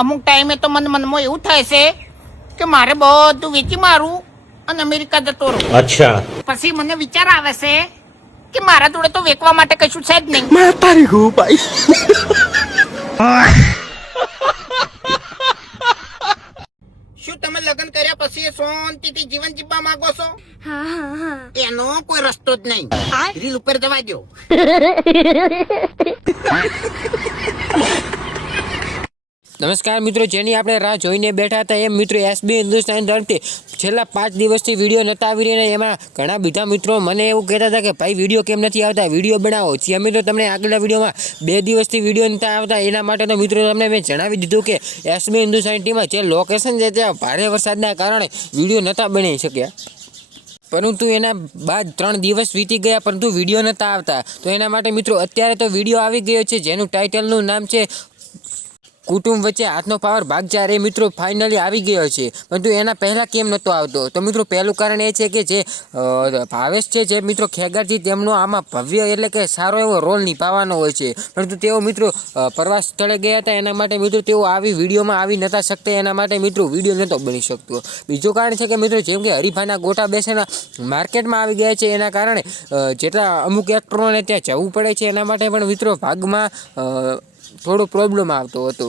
અમુક ટાઈમે તો મનમાં એવું થાય છે કે મારે બધું વેચી મારું અને અમેરિકા જતો રહું. અચ્છા. પછી મને વિચાર આવે છે કે મારા જોડે તો વેચવા માટે કશું છે જ નહીં. मैं तारी हूँ भाई. શું તમે લગ્ન કર્યા પછી શાંતિથી જીવન જીવવા માંગો છો? हाँ हाँ हाँ. એનો કોઈ રસ્તો જ નહીં. રીલ ઉપર જવા દો. નમસ્કાર મિત્રો, જેની આપણે રાહ જોઈને બેઠા હતા એમ મિત્રો એસબી હિન્દુસ્તાન તરફથી છેલ્લા 5 દિવસથી વિડીયો નહોતા આવી રહ્યા. એમાં ઘણા બધા મિત્રો મને એવું કહેતા હતા કે ભાઈ વિડીયો કેમ નથી આવતા, વિડીયો બનાવો. જે મિત્રો તમને આગલા વિડીયોમાં 2 દિવસથી વિડીયો નહોતા આવતા એના માટે તો મિત્રો તમને મેં જણાવી દીધું કે એસબી હિન્દુસ્તાન ટીમમાં જે લોકેશન છે ત્યાં ભારે વરસાદના કારણે વિડીયો નહોતા બની શક્યા. પરંતુ એના બાદ 3 દિવસ વીતી ગયા પરંતુ વિડીયો નહોતા આવતા. તો એના માટે મિત્રો અત્યારે તો વિડીયો આવી ગયો છે જેનું ટાઇટલનું નામ છે કુટુંબ વચ્ચે હાથનો પાવર ભાગ 4. એ મિત્રો ફાઇનલી આવી ગયો છે, પરંતુ એના પહેલાં કેમ નહોતો આવતો? તો મિત્રો પહેલું કારણ એ છે કે જે ભાવેશ છે, જે મિત્રો ખેગારજી, તેમનો આમાં ભવ્ય એટલે કે સારો એવો રોલ નિભાવવાનો હોય છે, પરંતુ તેઓ મિત્રો પ્રવાસ સ્થળે ગયા હતા. એના માટે મિત્રો તેઓ આવી વિડીયોમાં આવી નહોતા શકતા. એના માટે મિત્રો વિડીયો નહોતો બની શકતો. બીજું કારણ છે કે મિત્રો જેમ કે હરીફાના ગોટા બેસેના માર્કેટમાં આવી ગયા છે, એના કારણે જેટલા અમુક એક્ટરોને ત્યાં જવું પડે છે એના માટે પણ મિત્રો ભાગમાં થોડો પ્રોબ્લેમ આવતો હતો.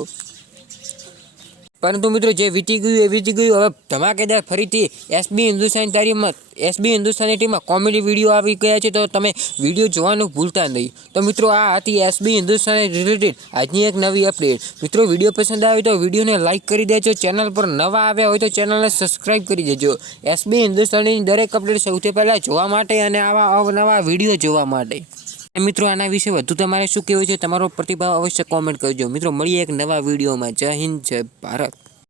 પરંતુ મિત્રો જે વીતી ગયું એ વીતી ગયું. હવે ધમાકેદાર ફરીથી એસબી હિન્દુસ્તાની ટીમમાં કોમેડી વિડીયો આવી ગયા છે, તો તમે વિડીયો જોવાનું ભૂલતા નહીં. તો મિત્રો આ હતી એસબી હિન્દુસ્તાની રિલેટેડ આજની એક નવી અપડેટ. મિત્રો વિડીયો પસંદ આવે તો વિડીયોને લાઇક કરી દેજો. ચેનલ પર નવા આવ્યા હોય તો ચેનલને સબસ્ક્રાઈબ કરી દેજો. એસબી હિન્દુસ્તાનીની દરેક અપડેટ સૌથી પહેલાં જોવા માટે અને આવા અવનવા વિડીયો જોવા માટે. મિત્રો આના વિશે વધુ તમારે શું કહેવું છે? તમારો પ્રતિભાવ અવશ્ય કોમેન્ટ કરજો. મિત્રો મળીએ એક નવા વિડીયોમાં. જય હિન્દ, જય ભારત.